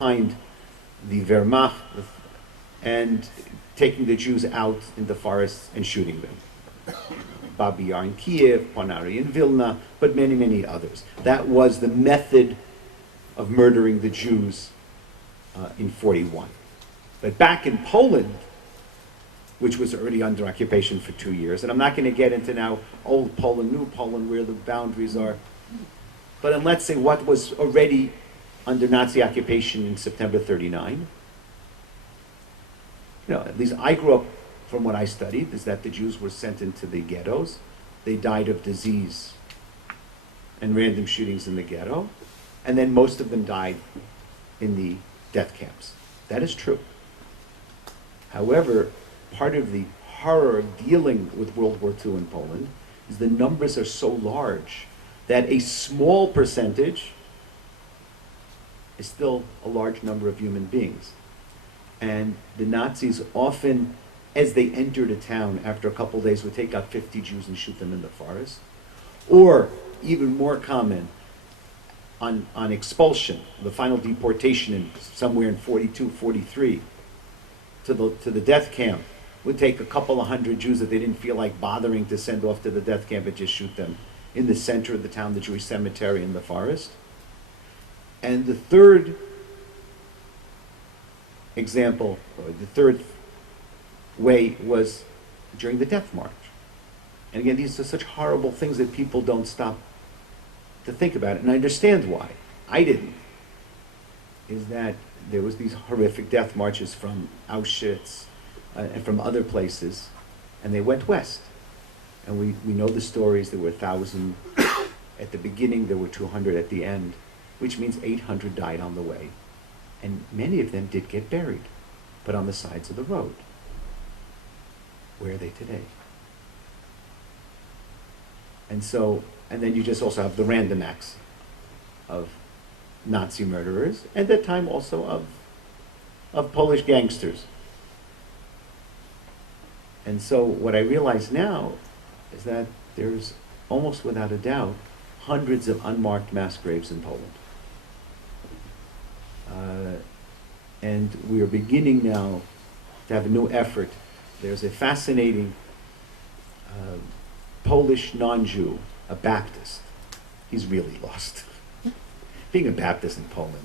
behind the Wehrmacht and taking the Jews out in the forests and shooting them. Babi Yar in Kiev, Ponari in Vilna, but many, many others. That was the method of murdering the Jews in 41. But back in Poland, which was already under occupation for 2 years, and I'm not going to get into now old Poland, new Poland, where the boundaries are, but in, let's say, what was already under Nazi occupation in September 39, at least I grew up from what I studied, is that the Jews were sent into the ghettos. They died of disease and random shootings in the ghetto, and then most of them died in the death camps. That is true. However, part of the horror of dealing with World War II in Poland is the numbers are so large that a small percentage is still a large number of human beings. And the Nazis often, as they entered a town, after a couple of days, would take out 50 Jews and shoot them in the forest. Or, even more common, on expulsion, the final deportation somewhere in 42, 43, to the death camp, would take a couple of hundred Jews that they didn't feel like bothering to send off to the death camp and just shoot them in the center of the town, the Jewish cemetery in the forest. And the third example, or the third way, was during the Death March. And again, these are such horrible things that people don't stop to think about it, and I understand why. I didn't. Is that there was these horrific death marches from Auschwitz and from other places, and they went west. And we know the stories. There were 1,000 at the beginning, there were 200 at the end, which means 800 died on the way. And many of them did get buried, but on the sides of the road. Where are they today? And then you just also have the random acts of Nazi murderers, and at that time also of Polish gangsters. And so what I realize now is that there's almost without a doubt hundreds of unmarked mass graves in Poland. And we are beginning now to have a new effort. There's a fascinating Polish non-Jew, a Baptist. He's really lost. Being a Baptist in Poland,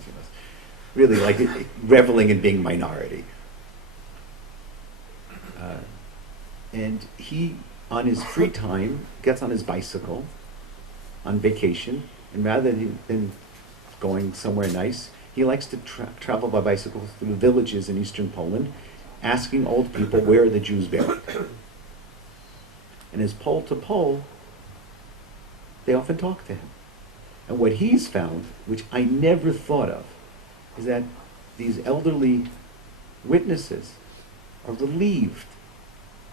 really like reveling in being minority. And he, on his free time, gets on his bicycle on vacation, and rather than going somewhere nice, he likes to travel by bicycle through villages in eastern Poland, asking old people where are the Jews buried. And as pole to pole, they often talk to him. And what he's found, which I never thought of, is that these elderly witnesses are relieved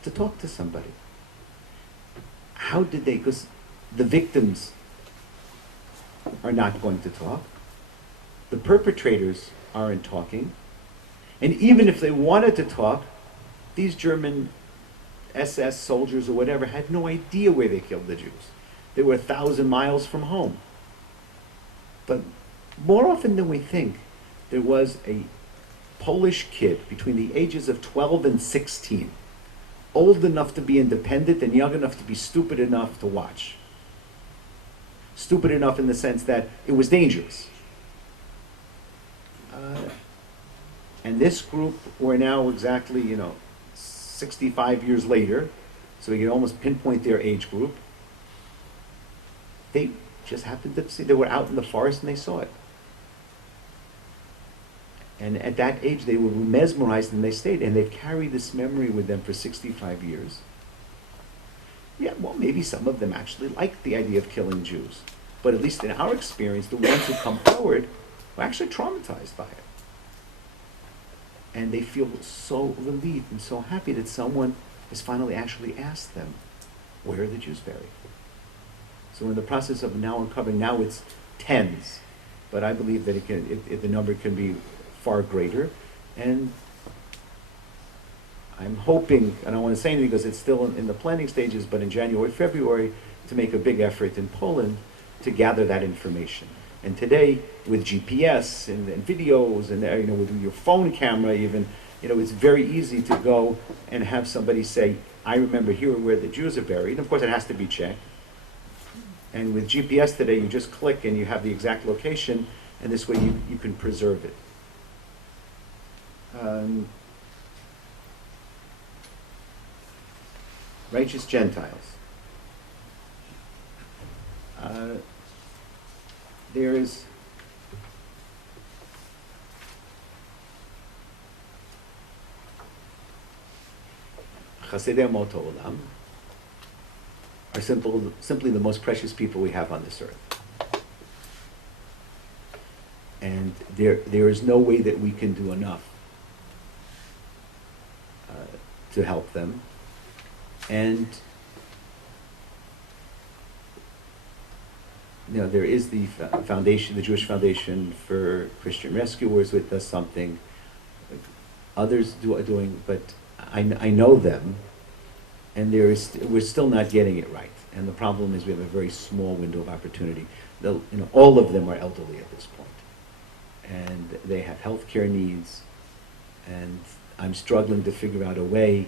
to talk to somebody. How did they? Because the victims are not going to talk. The perpetrators aren't talking. And even if they wanted to talk, these German SS soldiers or whatever had no idea where they killed the Jews. They were 1,000 miles from home. But more often than we think, there was a Polish kid between the ages of 12 and 16, old enough to be independent and young enough to be stupid enough to watch. Stupid enough in the sense that it was dangerous. And this group, we're now exactly, 65 years later, so we can almost pinpoint their age group. They just happened to see, they were out in the forest and they saw it. And at that age, they were mesmerized and they stayed, and they've carried this memory with them for 65 years. Yeah, well, maybe some of them actually liked the idea of killing Jews. But at least in our experience, the ones who come forward were actually traumatized by it. And they feel so relieved and so happy that someone has finally actually asked them, where are the Jews buried? So we're in the process of now uncovering, now it's tens, but I believe that the number can be far greater. And I'm hoping, and I don't want to say anything because it's still in the planning stages, but in January, February, to make a big effort in Poland to gather that information. And today, with GPS and videos and with your phone camera even, it's very easy to go and have somebody say, I remember here where the Jews are buried. And of course, it has to be checked. And with GPS today, you just click and you have the exact location, and this way you can preserve it. Righteous Gentiles. There is Chasidei Umot Ha'olam are simply the most precious people we have on this earth. And there is no way that we can do enough to help them. And there is the foundation, the Jewish Foundation for Christian Rescuers, which does something. Others are doing, but I know them, and we're still not getting it right. And the problem is we have a very small window of opportunity. All of them are elderly at this point, and they have healthcare needs. And I'm struggling to figure out a way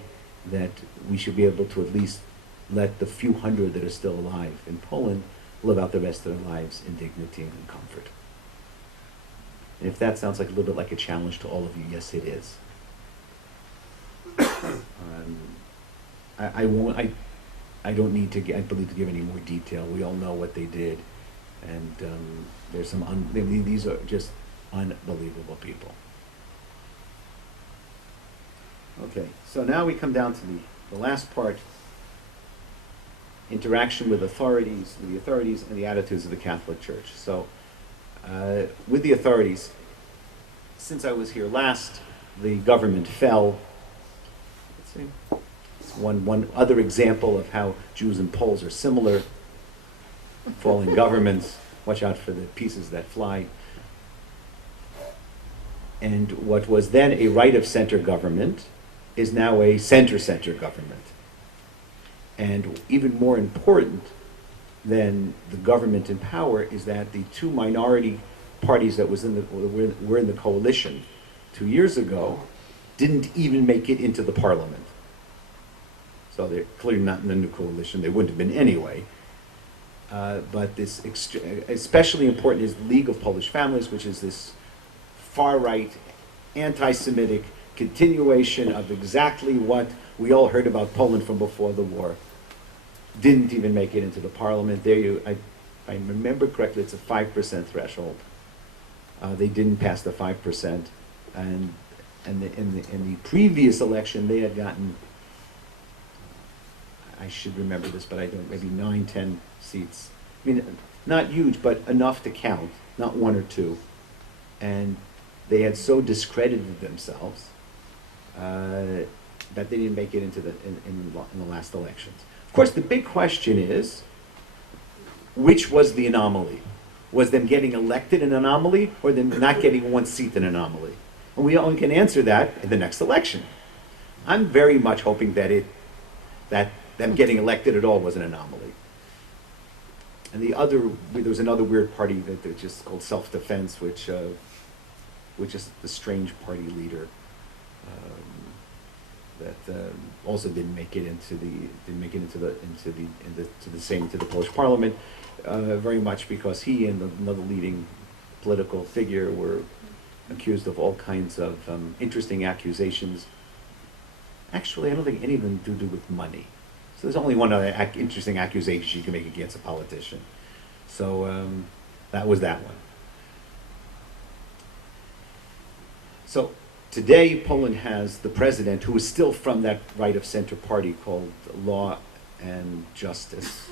that we should be able to at least let the few hundred that are still alive in Poland live out the rest of their lives in dignity and in comfort. And if that sounds like a little bit like a challenge to all of you, yes, it is. I don't need to, I believe, to give any more detail. We all know what they did, and there's these are just unbelievable people. Okay, so now we come down to the last part, interaction with the authorities and the attitudes of the Catholic Church. So, with the authorities, since I was here last, the government fell. Let's see. It's one other example of how Jews and Poles are similar. Falling governments, watch out for the pieces that fly. And what was then a right-of-center government is now a center-center government. And even more important than the government in power is that the two minority parties that were in the coalition 2 years ago didn't even make it into the parliament. So they're clearly not in the new coalition. They wouldn't have been anyway. But this especially important is the League of Polish Families, which is this far-right, anti-Semitic continuation of exactly what we all heard about Poland from before the war. Didn't even make it into the parliament. If I remember correctly, it's a 5% threshold. They didn't pass the 5%, and in the previous election they had gotten, I should remember this, but I don't, maybe 9, 10 seats. I mean, not huge, but enough to count, not one or two. And they had so discredited themselves that they didn't make it into in the last elections. Of course, the big question is, which was the anomaly? Was them getting elected an anomaly, or them not getting one seat an anomaly? And we only can answer that in the next election. I'm very much hoping that them getting elected at all was an anomaly. And there was another weird party that just called Self-Defense, which is the strange party leader that also didn't make it into the Polish Parliament, very much because he and another leading political figure were accused of all kinds of interesting accusations. Actually, I don't think any of them do with money. So there's only one other interesting accusation you can make against a politician. So that was that one. So today, Poland has the president who is still from that right-of-center party called Law and Justice,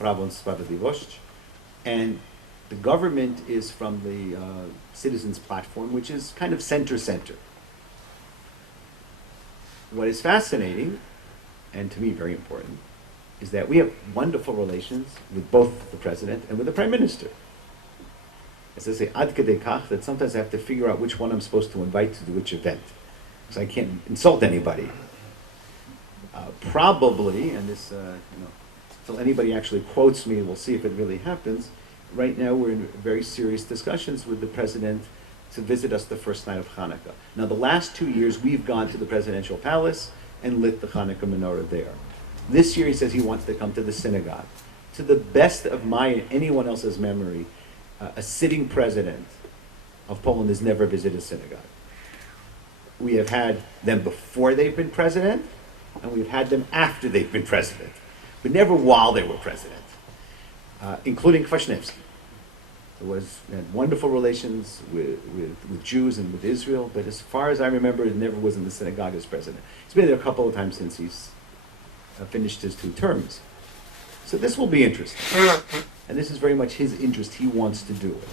Prawo and Sprawiedliwość, and the government is from the Citizens Platform, which is kind of center-center. What is fascinating, and to me very important, is that we have wonderful relations with both the president and with the prime minister. As I say, ad kedei kach, that sometimes I have to figure out which one I'm supposed to invite to which event, because I can't insult anybody. Probably, and this, until anybody actually quotes me, we'll see if it really happens, right now we're in very serious discussions with the president to visit us the first night of Hanukkah. Now, the last 2 years, we've gone to the presidential palace and lit the Hanukkah menorah there. This year, he says he wants to come to the synagogue. To the best of my and anyone else's memory, a sitting president of Poland has never visited a synagogue. We have had them before they've been president, and we've had them after they've been president, but never while they were president, including Kwasniewski. We had wonderful relations with Jews and with Israel, but as far as I remember, it never was in the synagogue as president. He's been there a couple of times since he's finished his 2 terms. So this will be interesting. And this is very much his interest. He wants to do it.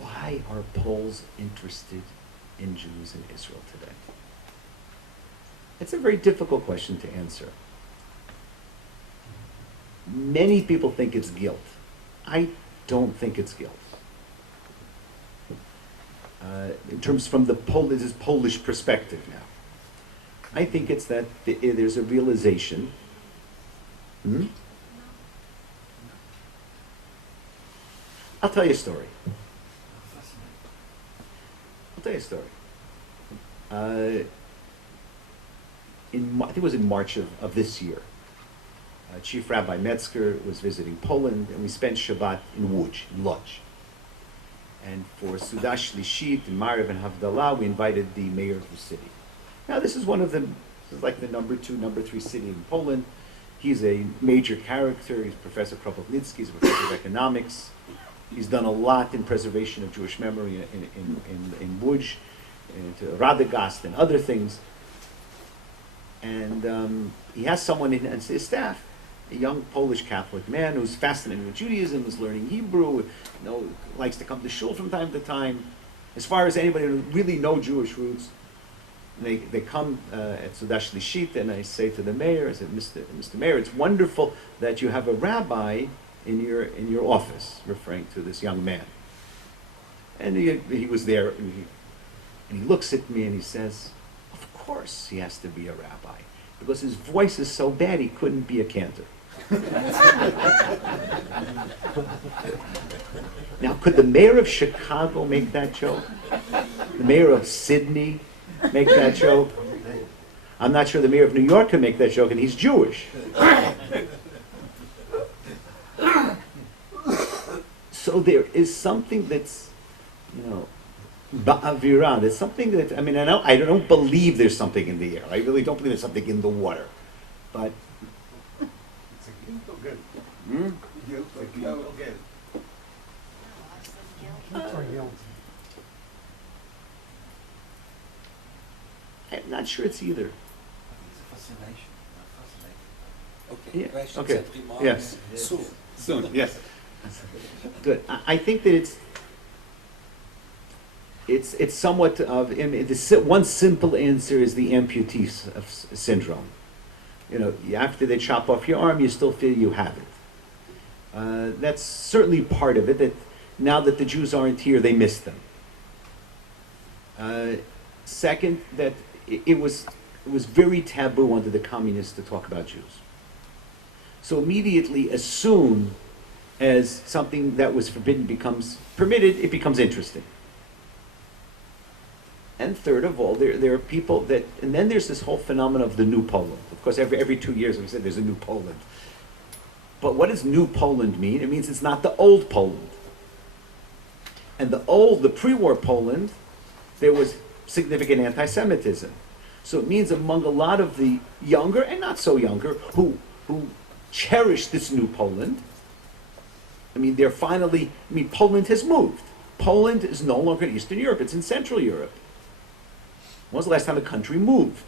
Why are Poles interested in Jews in Israel today? It's a very difficult question to answer. Many people think it's guilt. I don't think it's guilt. In terms from this is Polish perspective now. I think it's that there's a realization. I'll tell you a story. I think it was in March of this year. Chief Rabbi Metzger was visiting Poland, and we spent Shabbat in Łódź, in Lodz. And for Suda Shlishit and Maariv and Havdalah, we invited the mayor of the city. Now, this is like the number 2, number 3 city in Poland. He's a major character. He's Professor Kropotnicki. He's a professor of economics. He's done a lot in preservation of Jewish memory in Łódź, and Radegast and other things. And he has someone in his staff, a young Polish Catholic man who's fascinated with Judaism, is learning Hebrew, likes to come to shul from time to time. As far as anybody who really know Jewish roots, they come at Suda Shlishit, and I say to the mayor, I said, Mr. Mayor, it's wonderful that you have a rabbi in your office, referring to this young man. And he was there, and he looks at me and he says, of course he has to be a rabbi, because his voice is so bad he couldn't be a cantor. Now, could the mayor of Chicago make that joke? The mayor of Sydney make that joke? I'm not sure the mayor of New York can make that joke, and he's Jewish. So there is something that's, ba'avira. There's something that, I don't believe there's something in the air. I really don't believe there's something in the water. But it's a guilt or good? Guilt or good? Guilt or guilt? I'm not sure it's either. It's a fascination. Okay, Yeah. questions Okay. and remarks Yes. soon. Yes. Good. I think that it's somewhat of, one simple answer is the amputee syndrome. After they chop off your arm, you still feel you have it. That's certainly part of it, that now that the Jews aren't here, they miss them. Second, that it was very taboo under the communists to talk about Jews. So immediately, as soon as something that was forbidden becomes permitted, it becomes interesting. And third of all, there are people that, and then there's this whole phenomenon of the new Poland. Of course, every 2 years we said there's a new Poland. But what does new Poland mean? It means it's not the old Poland. And the pre-war Poland, there was significant anti-Semitism. So it means among a lot of the younger and not so younger who cherish this new Poland, Poland has moved. Poland is no longer in Eastern Europe, it's in Central Europe. When was the last time a country moved?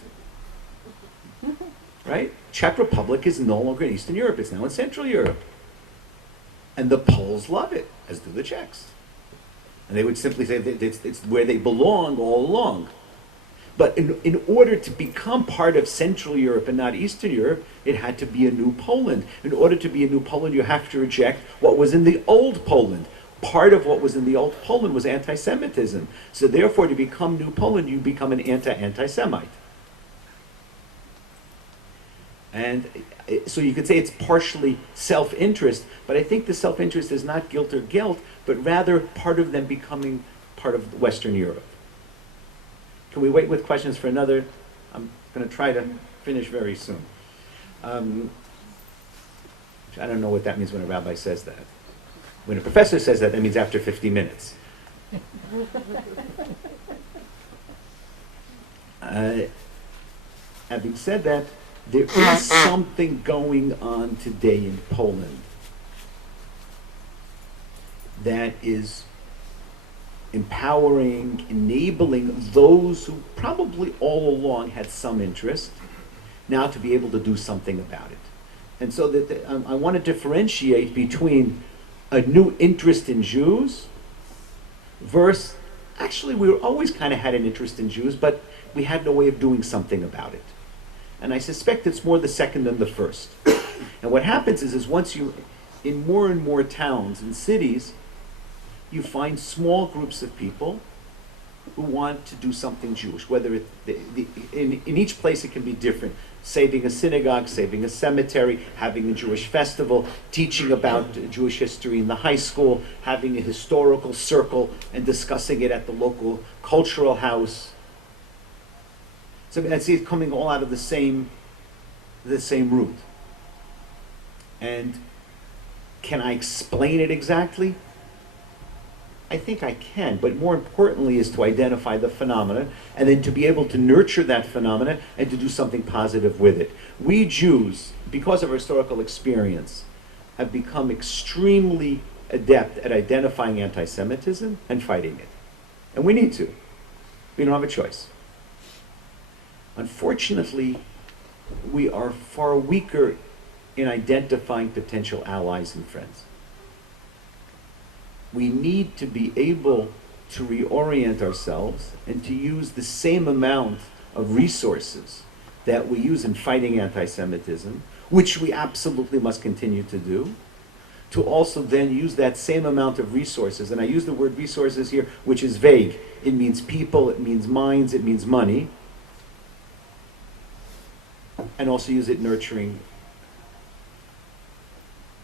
Right? Czech Republic is no longer in Eastern Europe, it's now in Central Europe. And the Poles love it, as do the Czechs. And they would simply say that it's where they belong all along. But in order to become part of Central Europe and not Eastern Europe, it had to be a new Poland. In order to be a new Poland, you have to reject what was in the old Poland. Part of what was in the old Poland was anti-Semitism. So therefore, to become new Poland, you become an anti-Semite. And so you could say it's partially self-interest, but I think the self-interest is not guilt or guilt, but rather part of them becoming part of Western Europe. Can we wait with questions for another? I'm going to try to finish very soon. I don't know what that means when a rabbi says that. When a professor says that, that means after 50 minutes. Having said that, there is something going on today in Poland that is empowering, enabling those who probably all along had some interest now to be able to do something about it. And so that I want to differentiate between a new interest in Jews versus, actually we always kind of had an interest in Jews, but we had no way of doing something about it. And I suspect it's more the second than the first. And what happens is once you, in more and more towns and cities, you find small groups of people who want to do something Jewish. Whether in each place it can be different. Saving a synagogue, saving a cemetery, having a Jewish festival, teaching about Jewish history in the high school, having a historical circle and discussing it at the local cultural house. So I see it coming all out of the same root. And can I explain it exactly? I think I can, but more importantly is to identify the phenomena and then to be able to nurture that phenomena and to do something positive with it. We Jews, because of our historical experience, have become extremely adept at identifying anti-Semitism and fighting it. And we need to. We don't have a choice. Unfortunately, we are far weaker in identifying potential allies and friends. We need to be able to reorient ourselves and to use the same amount of resources that we use in fighting anti-Semitism, which we absolutely must continue to do, to also then use that same amount of resources, and I use the word resources here, which is vague. It means people, it means minds, it means money, and also use it nurturing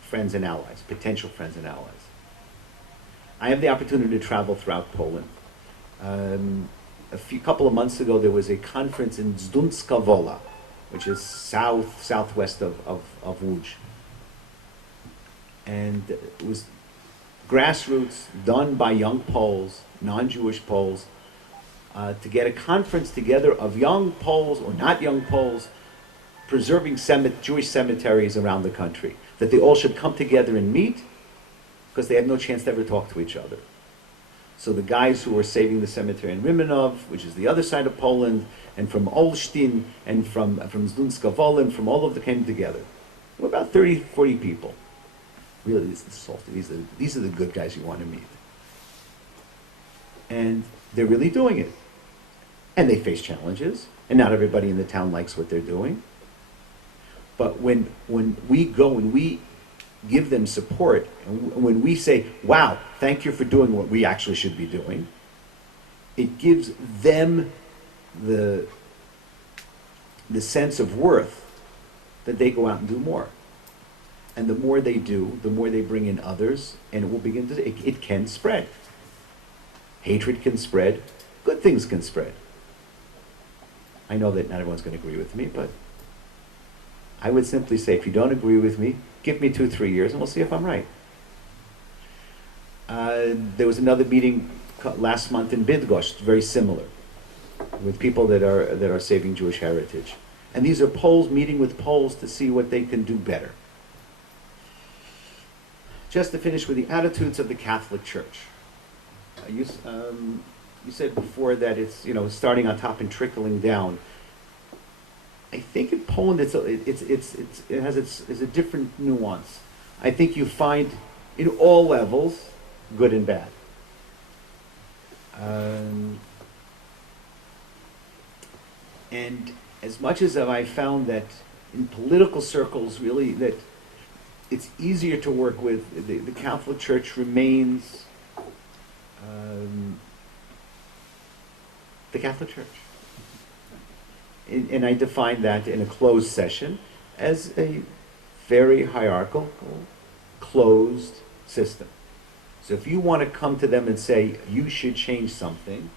friends and allies, potential friends and allies. I have the opportunity to travel throughout Poland. Couple of months ago, there was a conference in Zdunska Wola, which is southwest of Łódź. And it was grassroots, done by young Poles, non-Jewish Poles, to get a conference together of young Poles or not young Poles, preserving Jewish cemeteries around the country, that they all should come together and meet, because they had no chance to ever talk to each other. So the guys who were saving the cemetery in Rymanov, which is the other side of Poland, and from Olsztyn, and from Zdunska Wola, and from all of them came together. There were about 30, 40 people. Really, these are the good guys you want to meet. And they're really doing it. And they face challenges, and not everybody in the town likes what they're doing. But when we go and we give them support, and when we say, wow, thank you for doing what we actually should be doing, it gives them the sense of worth that they go out and do more. And the more they do, the more they bring in others, and it will begin to, it can spread. Hatred can spread, good things can spread. I know that not everyone's going to agree with me, but I would simply say, if you don't agree with me, give me 2-3 years and we'll see if I'm right. There was another meeting last month in Bydgoszcz, very similar, with people that are saving Jewish heritage. And these are Poles meeting with Poles to see what they can do better. Just to finish with the attitudes of the Catholic Church. You said before that it's starting on top and trickling down. I think in Poland it has a different nuance. I think you find in all levels, good and bad. And as much as I found that in political circles, really, that it's easier to work with, the Catholic Church remains the Catholic Church. And I define that in a closed session. as a very hierarchical, closed system. So if you want to come to them and say, you should change something,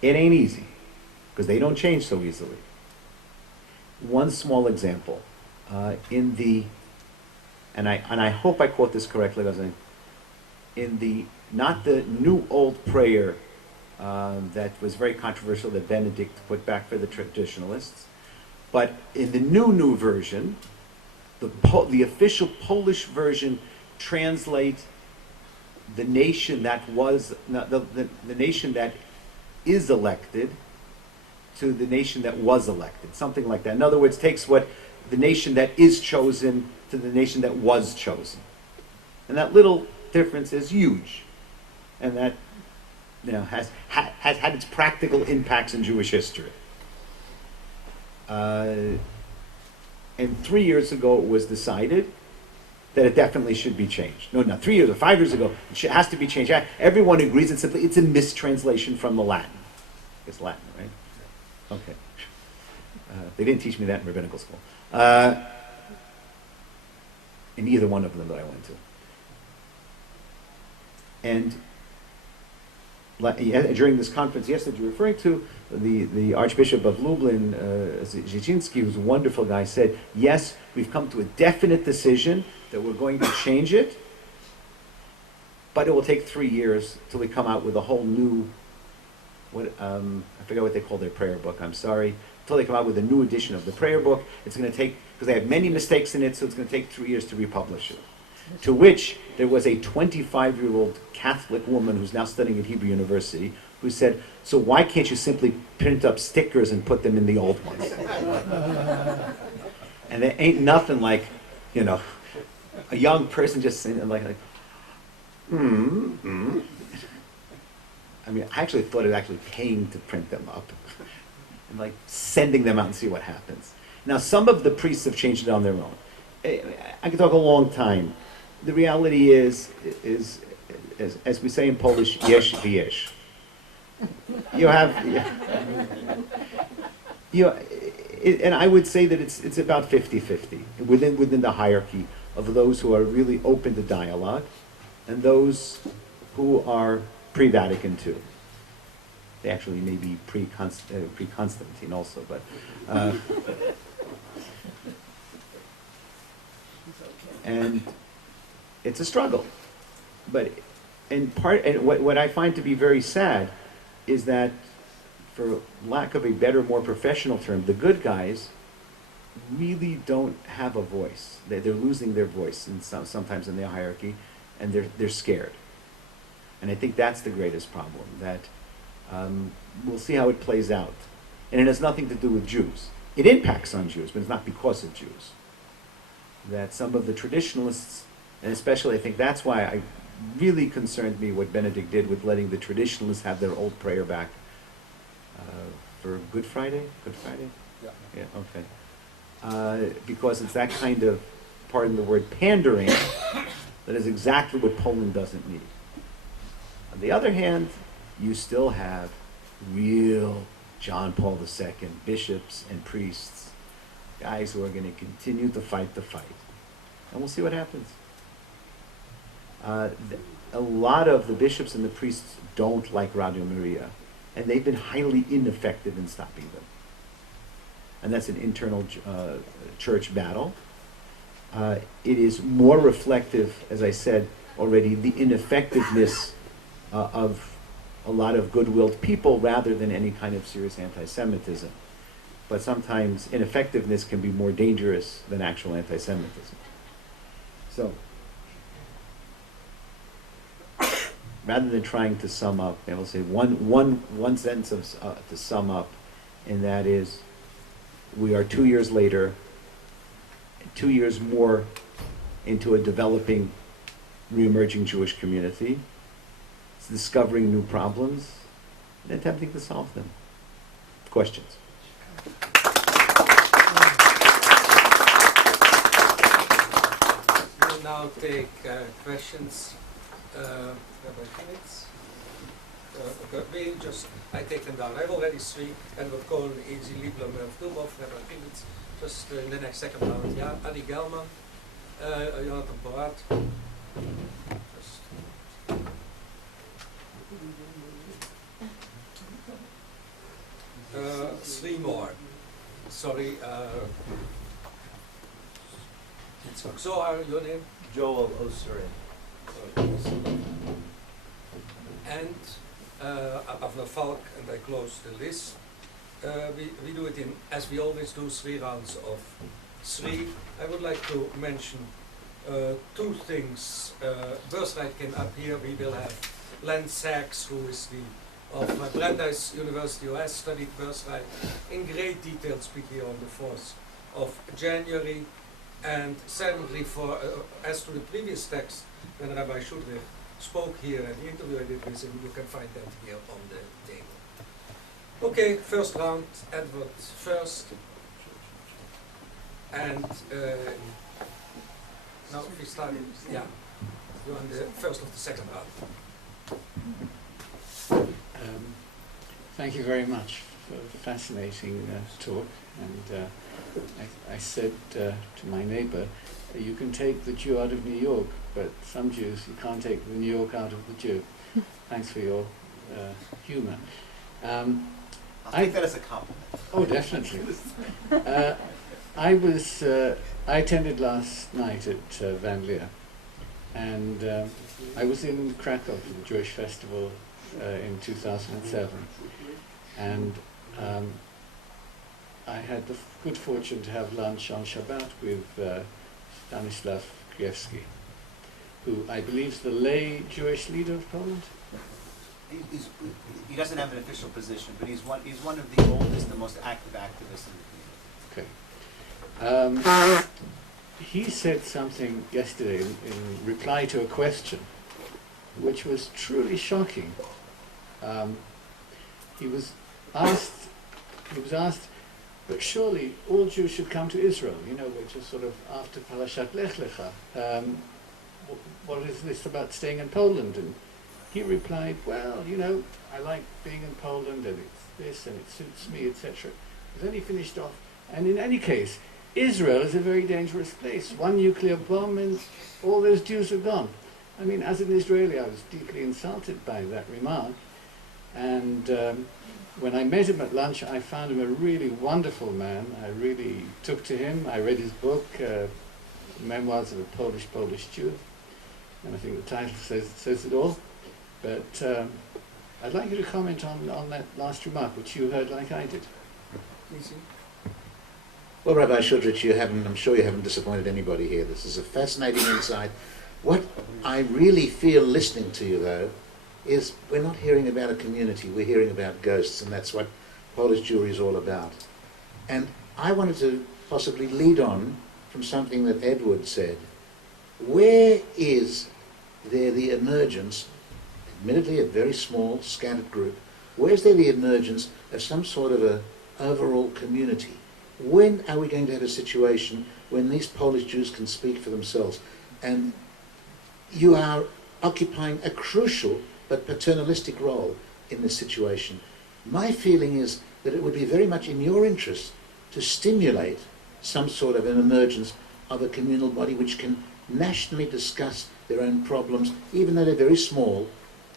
it ain't easy, because they don't change so easily. One small example, and I hope I quote this correctly, not the new old prayer that was very controversial that Benedict put back for the traditionalists, but in the new version, the official Polish version translates the nation that was the nation that is elected to the nation that was elected, something like that. In other words, takes what the nation that is chosen to the nation that was chosen, and that little difference is huge, and that has had its practical impacts in Jewish history. And 3 years ago, it was decided that it definitely should be changed. No, 3 years or 5 years ago, it has to be changed. Everyone agrees it's a mistranslation from the Latin. It's Latin, right? Okay. They didn't teach me that in rabbinical school. In either one of them that I went to. And during this conference yesterday you're referring to, the Archbishop of Lublin, Zichinski, who's a wonderful guy, said, yes, we've come to a definite decision that we're going to change it, but it will take 3 years till we come out with a whole new, I forget what they call their prayer book, I'm sorry, till they come out with a new edition of the prayer book. It's going to take, because they have many mistakes in it, so it's going to take 3 years to republish it. To which there was a 25-year-old Catholic woman who's now studying at Hebrew University who said, so why can't you simply print up stickers and put them in the old ones? And there ain't nothing like, a young person just saying like I mean, I actually thought of actually paying to print them up and like sending them out and see what happens. Now, some of the priests have changed it on their own. I could talk a long time. The reality is as we say in Polish, yesh v'yesh. You have, and I would say that it's about 50-50 within the hierarchy of those who are really open to dialogue and those who are pre-Vatican II. They actually may be pre-Constantine also, but and it's a struggle. But and what I find to be very sad is that, for lack of a better, more professional term, the good guys really don't have a voice. They're losing their voice sometimes in the hierarchy, and they're scared. And I think that's the greatest problem, that we'll see how it plays out. And it has nothing to do with Jews. It impacts on Jews, but it's not because of Jews. That some of the traditionalists, and especially I think that's why I really concerned me what Benedict did with letting the traditionalists have their old prayer back for Good Friday? Good Friday? Yeah, okay. Because it's that kind of, pardon the word, pandering that is exactly what Poland doesn't need. On the other hand, you still have real John Paul II bishops and priests, guys who are going to continue to fight the fight. And we'll see what happens. A lot of the bishops and the priests don't like Radio Maria, and they've been highly ineffective in stopping them. And that's an internal church battle. It is more reflective, as I said already, the ineffectiveness of a lot of good-willed people rather than any kind of serious anti-Semitism. But sometimes ineffectiveness can be more dangerous than actual anti-Semitism. So, rather than trying to sum up, I will say one sentence to sum up, and that is, we are 2 years later, 2 years more into a developing, re-emerging Jewish community. It's discovering new problems and attempting to solve them. Questions? We'll now take questions. Rabbi Schudrich. I take them down. I have already three, and we'll call easy Liebler of Dubov, Rabbi Schudrich, just in the next second round. Yeah, Adi Gelman, Jonathan Porat. Three more. Sorry. Zohar, your name? Joel Oserin. And Avner Falk, and I close the list. We do it in, as we always do, 3 rounds of 3. I would like to mention 2 things. Birthright came up here. We will have Len Sachs, who is of Brandeis University, who has studied Birthright in great detail, speak here on the 4th of January. And secondly, as to the previous text, when Rabbi Schudrich spoke here and the interview I did with him, you can find that here on the table. Okay, first round, Edward first. And now we start, yeah, you're on the first of the second round. Thank you very much for a fascinating talk. And I said to my neighbor, you can take the Jew out of New York, but some Jews, you can't take the New York out of the Jew. Thanks for your humor. I'll take that as a compliment. Oh, definitely. I attended last night at Van Leer, and I was in Krakow for the Jewish Festival in 2007, and I had the good fortune to have lunch on Shabbat with Stanislav Krievsky, who I believe is the lay Jewish leader of Poland. He doesn't have an official position, but he's one of the oldest and most active activists in the community. Okay. He said something yesterday in reply to a question, which was truly shocking. He was asked, but surely all Jews should come to Israel. You know, we're just sort of after Parashat Lech Lecha. What is this about staying in Poland? And he replied, well, you know, I like being in Poland, and it's this, and it suits me, etc. But then he finished off, and in any case, Israel is a very dangerous place. One nuclear bomb and all those Jews are gone. I mean, as an Israeli, I was deeply insulted by that remark. And when I met him at lunch, I found him a really wonderful man. I really took to him. I read his book, Memoirs of a Polish Jew. And I think the title says it all. But I'd like you to comment on that last remark, which you heard like I did. Easy. Well, Rabbi Schudrich, I'm sure you haven't disappointed anybody here. This is a fascinating insight. What I really feel listening to you, though, is we're not hearing about a community, we're hearing about ghosts, and that's what Polish Jewry is all about. And I wanted to possibly lead on from something that Edward said. Where is there the emergence, admittedly a very small, scattered group, where's there the emergence of some sort of an overall community? When are we going to have a situation when these Polish Jews can speak for themselves? And you are occupying a crucial but paternalistic role in this situation. My feeling is that it would be very much in your interest to stimulate some sort of an emergence of a communal body which can nationally discuss their own problems, even though they're very small,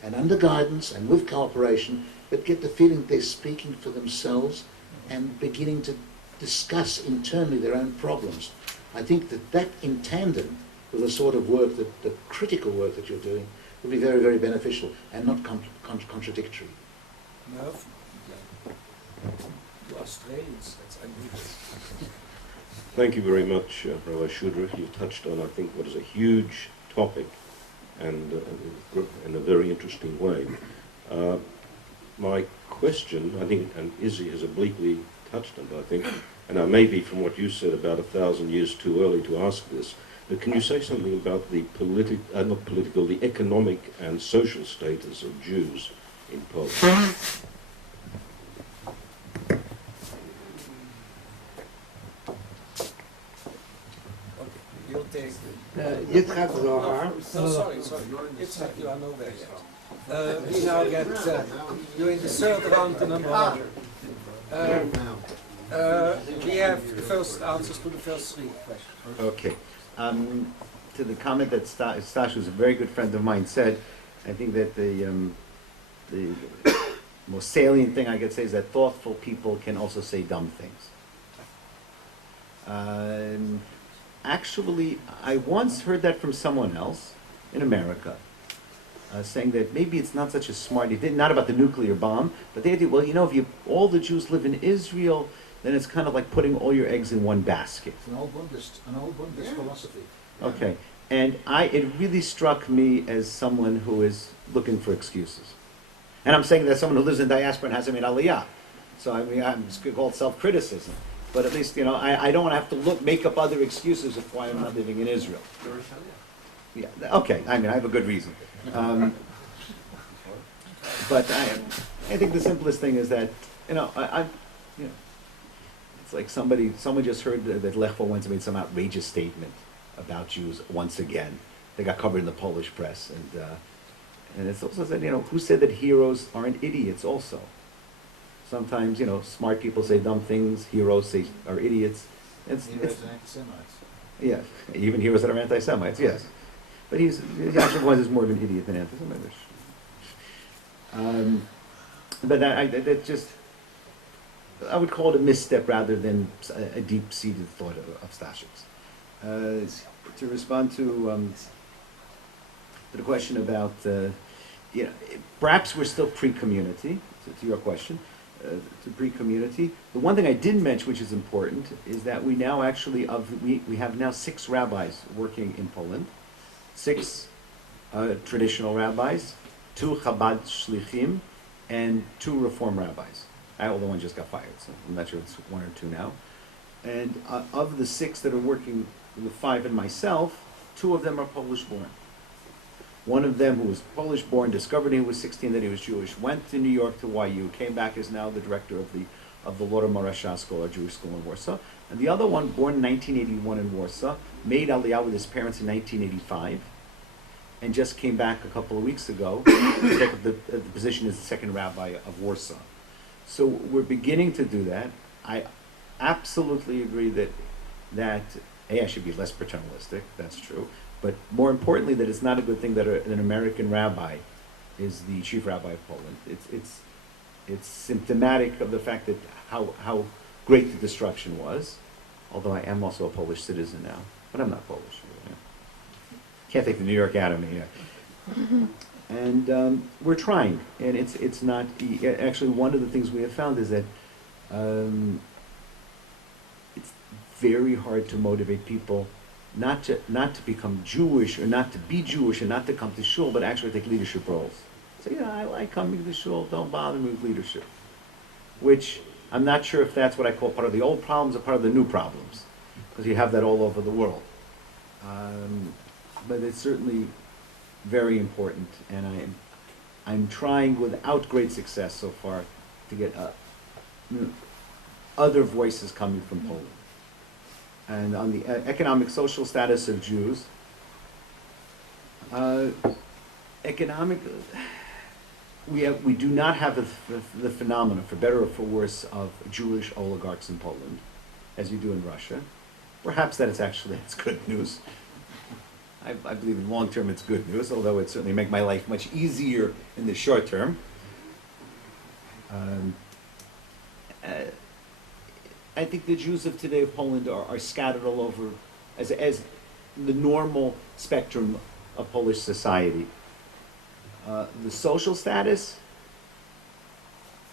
and under guidance and with cooperation, but get the feeling that they're speaking for themselves and beginning to discuss internally their own problems. I think that in tandem with the sort of work, the critical work that you're doing, will be very, very beneficial and not contradictory. Merv? You Australians, that's unusual. Thank you very much, Rabbi Schudrich. You touched on, I think, what is a huge topic and in a very interesting way. My question, I think, and Izzy has obliquely touched on it, I think, and I may be from what you said about 1,000 years too early to ask this, but can you say something about the the economic and social status of Jews in Poland? You'll take... Yitzhak Zohar. No, sorry. Yitzhak, you are nowhere yet. We now get... you're in the third round, the number 1. We have the first answers to the first three questions. Okay. To the comment that Stash, who's a very good friend of mine, said, I think that the most salient thing I could say is that thoughtful people can also say dumb things. Actually, I once heard that from someone else in America, saying that maybe it's not such a smart idea, not about the nuclear bomb, but the idea, well, you know, if all the Jews live in Israel, then it's kind of like putting all your eggs in one basket. It's an old Buddhist philosophy. Okay, and it really struck me as someone who is looking for excuses. And I'm saying that someone who lives in diaspora and hasn't made aliyah. So I mean, it's called self-criticism. But at least, you know, I don't want to have to make up other excuses of why I'm not living in Israel. Yeah, okay, I mean, I have a good reason. But I think the simplest thing is that, you know, you know, it's like someone just heard that Lech Walesa made some outrageous statement about Jews once again. They got covered in the Polish press, and it's also said, you know, who said that heroes aren't idiots also? Sometimes, you know, smart people say dumb things, heroes are idiots. Heroes and anti-Semites. Yeah, even heroes that are anti-Semites, yes. But he actually was more of an idiot than anti-Semite. But that just, I would call it a misstep rather than a deep-seated thought of Stashik's. To respond to the question about, you know, perhaps we're still pre-community, to your question, to pre-community. The one thing I didn't mention, which is important, is that we now actually, we have now 6 rabbis working in Poland, 6 traditional rabbis, 2 Chabad shlichim, and 2 Reform rabbis. Although one just got fired, so I'm not sure if it's 1 or 2 now. And of the 6 that are working, the 5 and myself, 2 of them are Polish-born. One of them, who was Polish-born, discovered when he was 16 that he was Jewish, went to New York to YU, came back, is now the director of the Lower Marasha School, a Jewish school in Warsaw. And the other one, born in 1981 in Warsaw, made Aliyah with his parents in 1985, and just came back a couple of weeks ago to take up the position as the second rabbi of Warsaw. So we're beginning to do that. I absolutely agree that I should be less paternalistic, that's true. But more importantly, that it's not a good thing that an American rabbi is the chief rabbi of Poland. It's symptomatic of the fact that how great the destruction was. Although I am also a Polish citizen now, but I'm not Polish. You know. Can't take the New York out of me. Yeah. And we're trying, and it's not actually one of the things we have found is that it's very hard to motivate people. Not to become Jewish, or not to be Jewish, and not to come to shul, but actually take leadership roles. So, yeah, I like coming to shul, don't bother me with leadership. Which, I'm not sure if that's what I call part of the old problems or part of the new problems, because you have that all over the world. But it's certainly very important, and I'm trying without great success so far to get other voices coming from Poland. And on the economic social status of Jews, we do not have the phenomenon, for better or for worse, of Jewish oligarchs in Poland, as you do in Russia. Perhaps that it's good news. I believe in long term it's good news, although it certainly make my life much easier in the short term. I think the Jews of today of Poland are scattered all over as the normal spectrum of Polish society. The social status,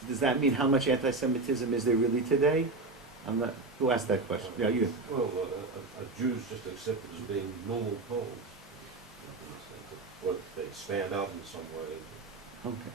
does that mean how much anti-Semitism is there really today? Who asked that question? Yeah, you. Well, a Jew's just accepted as being normal Poles. Or they stand out in some way. Okay.